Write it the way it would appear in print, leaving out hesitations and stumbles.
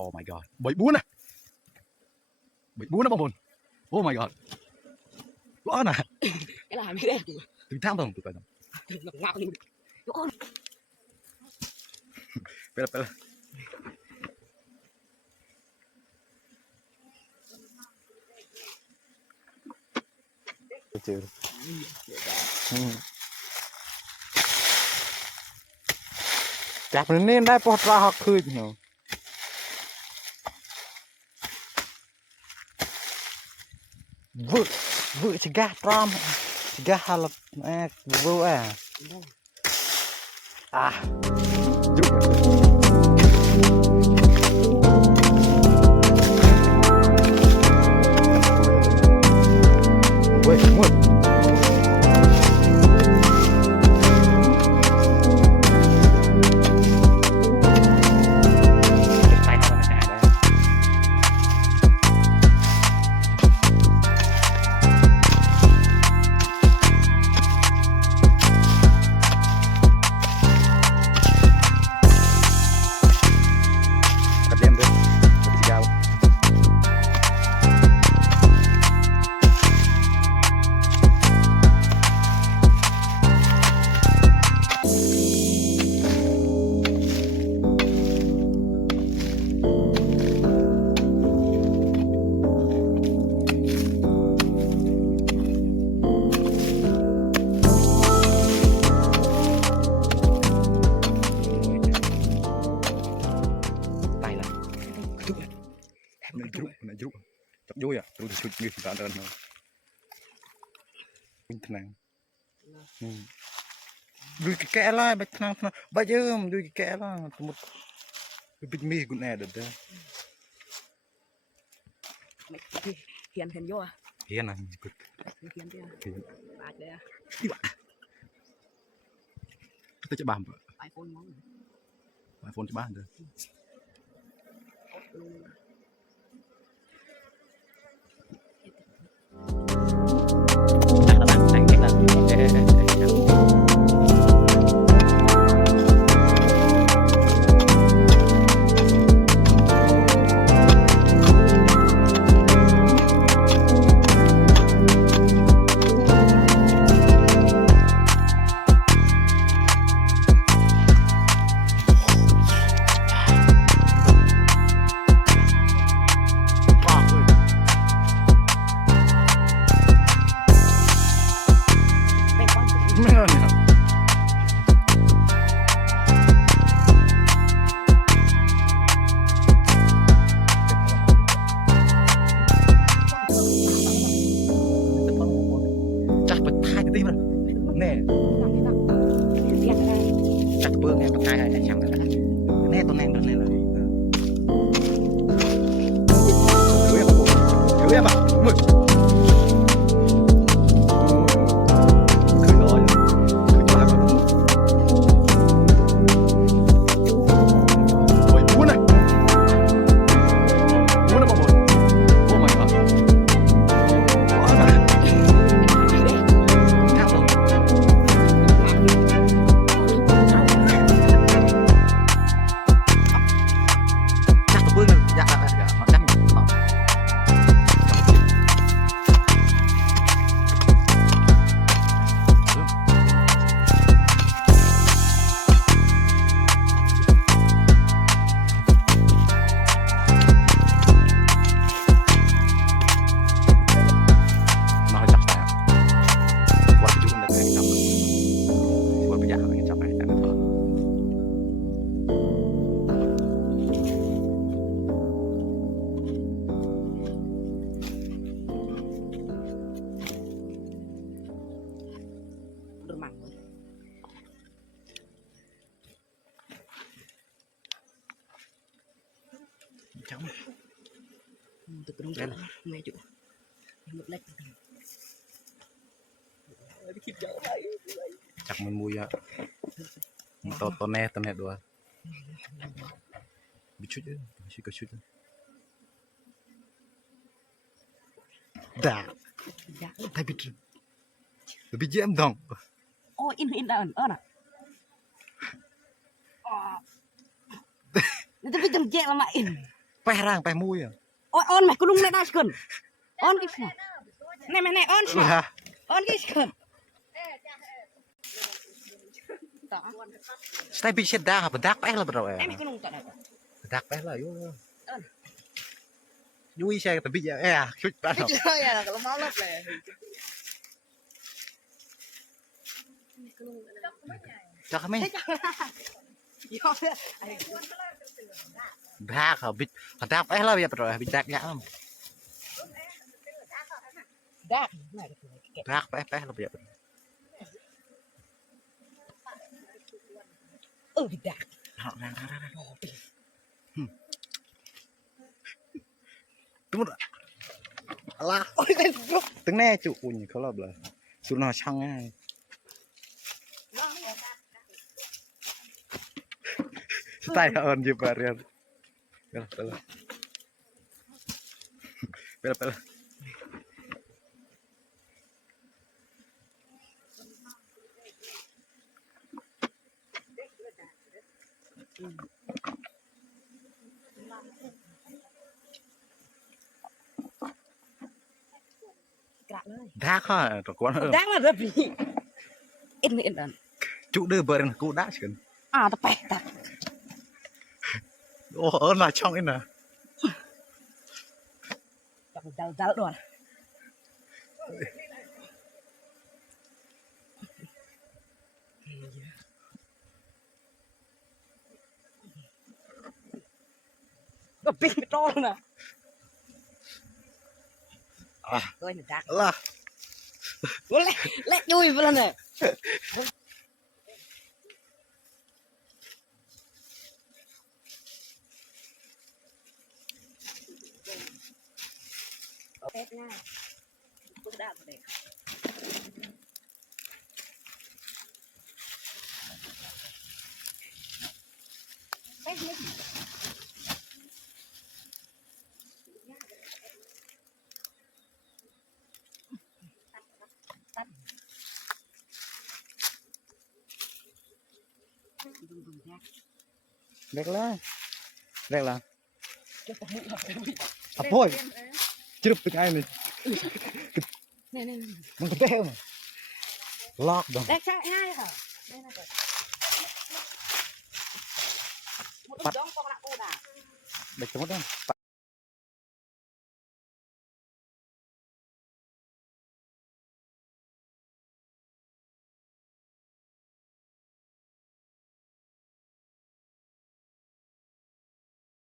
Oh my god. Bảy bún à? Bảy bún đó bông. Oh my god. Rõ nè. Cái là mấy đấy. Từ tham đồng từ từ. Ngạo đi. Pera. Kecil. Chặt nên đây bọt ra học khơi nhỉ. Vự chỉ gà tram, chỉ gà halap vô à. À. Wait. Juk chọc vui à, tôi chụp như thế nào nữa, bình thường, vui cái kẽ lại, bạch thang, bây giờ vui cái kẽ là một bịch mì cũng nè được đấy, hiền vô à, hiền à, hiền chứ, bạc đấy à, tôiจะบ้าiPhone món, iPhone จะบ้าเลยchắc bước nghe bắt tay hay chẳng là nè tôi nè bên này là chửi em à mực cháu từ cái đông nghe chú một lách chắc mình mui to nè đùa bị chút chứ đã thay bị gì em dong oh in đã ẩn à nó bị chậm chẹ là mày bè rang bè mui à ôi on mày có lung lên đa sườn on cái sườn này mày này on sườn là on cái sườn stai bị chết đá bedak bè là rồi em mày có lung tận này bedak bè là vui xe tapi à chút bắt đầu chơi à kalau mau lấp này cho cái mấy do bedak hả bedak bè là rồi bedak nhá đá này bedak bè là bây giờ bị đá đúng rồi là ôi cái lúc tiếng nghe chủ nhỉเขาlập là chủ nào chăng nghe tay ơn gì bà riêng bela bela bela bela đá khó rồi quán đá là rất bị in đàn chủ đưa bờ này cụ đá chừng à tập bè tập ô ơn là trong ấy nè tập dal rồi có pin to nè à coi nè đá là lẹ chui vào này tết nha cũng đã rồi đấy tết hết đẹp là à thôi chụp được ai này nàyมันก็เต้มาลอกดอง đây chắc hai hả đây là một đống con lạc ô đà เด็กจะหมดแล้ว